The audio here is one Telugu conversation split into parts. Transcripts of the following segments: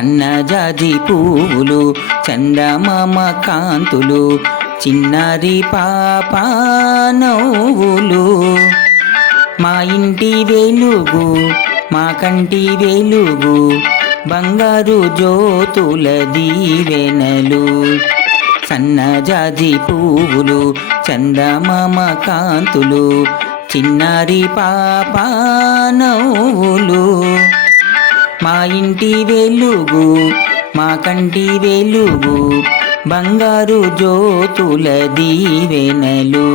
సన్నజాజి పువ్వులు చందమామ కాంతులు చిన్నారి పాప నవ్వులు. మా ఇంటి వెలుగు మా కంటి వెలుగు బంగారు జ్యోతుల దీవెనలు. సన్నజాజి పువ్వులు చందమామ కాంతులు చిన్నారి పాప నవ్వులు. మా ఇంటి వెలుగు మా కంటి వెలుగు బంగారు జ్యోతుల దీవెనలు.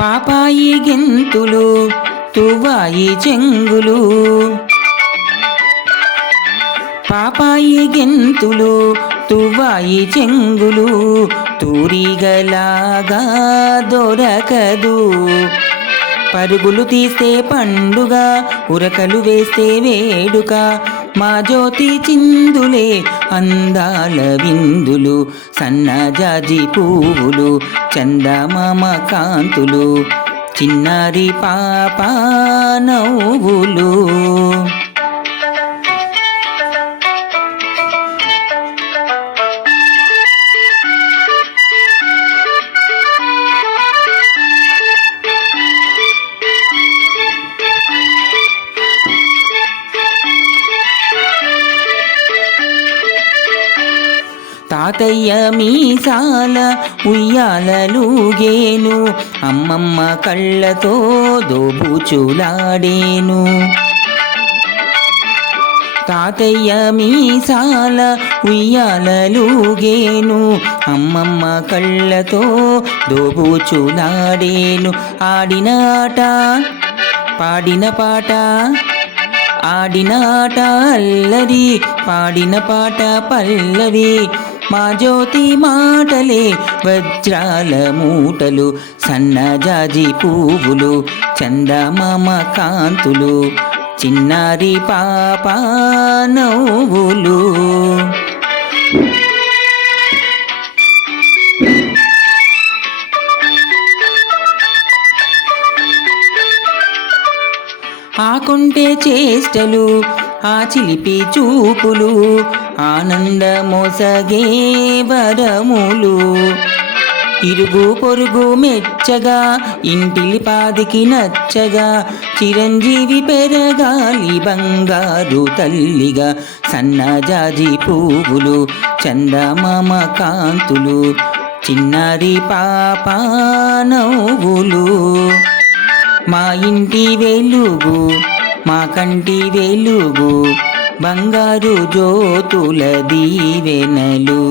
పాపాయి గెంతులు తువాయి చెంగులు పాపాయి గెంతులు తువాయి చెంగులు తూరిగలాగా దొరకదు. పరుగులు తీస్తే పండుగ ఉరకలు వేస్తే వేడుక. మా జ్యోతి చిందులే అందాల విందులు సన్నజాజి పువ్వులు చందమామ కాంతులు. చిన్నారి పాప నవ్వులు. తాతయ్య మీసాల ఉయ్యాలలుగేను అమ్మమ్మ కళ్ళతో దోబుచులాడేను. తాతయ్య మీసాల ఉయ్యాలలుగేను అమ్మమ్మ కళ్ళతో దోబుచులాడేను. ఆడిన ఆట పాడిన పాట ఆడిన ఆట అల్లరి పాడిన పాట పల్లవి మా జ్యోతి మాటలే వజ్రాల మూటలు సన్నజాజి పువ్వులు చందమామ కాంతులు చిన్నారి పాప నవ్వులు. ఆకుంటే చేష్టలు ఆ చిలిపి చూపులు ఆనందమొసగే వరములు ఇరుగు పొరుగు మెచ్చగా ఇంటిలి పాదికి నచ్చగా చిరంజీవి పెరగాలి బంగారు తల్లిగా సన్నజాజి పువ్వులు చందమామ కాంతులు చిన్నారి పాప నవ్వులు. మా ఇంటి వెలుగు మా కంటి వెలుగు బంగారు జ్యోతుల దీవెనలు.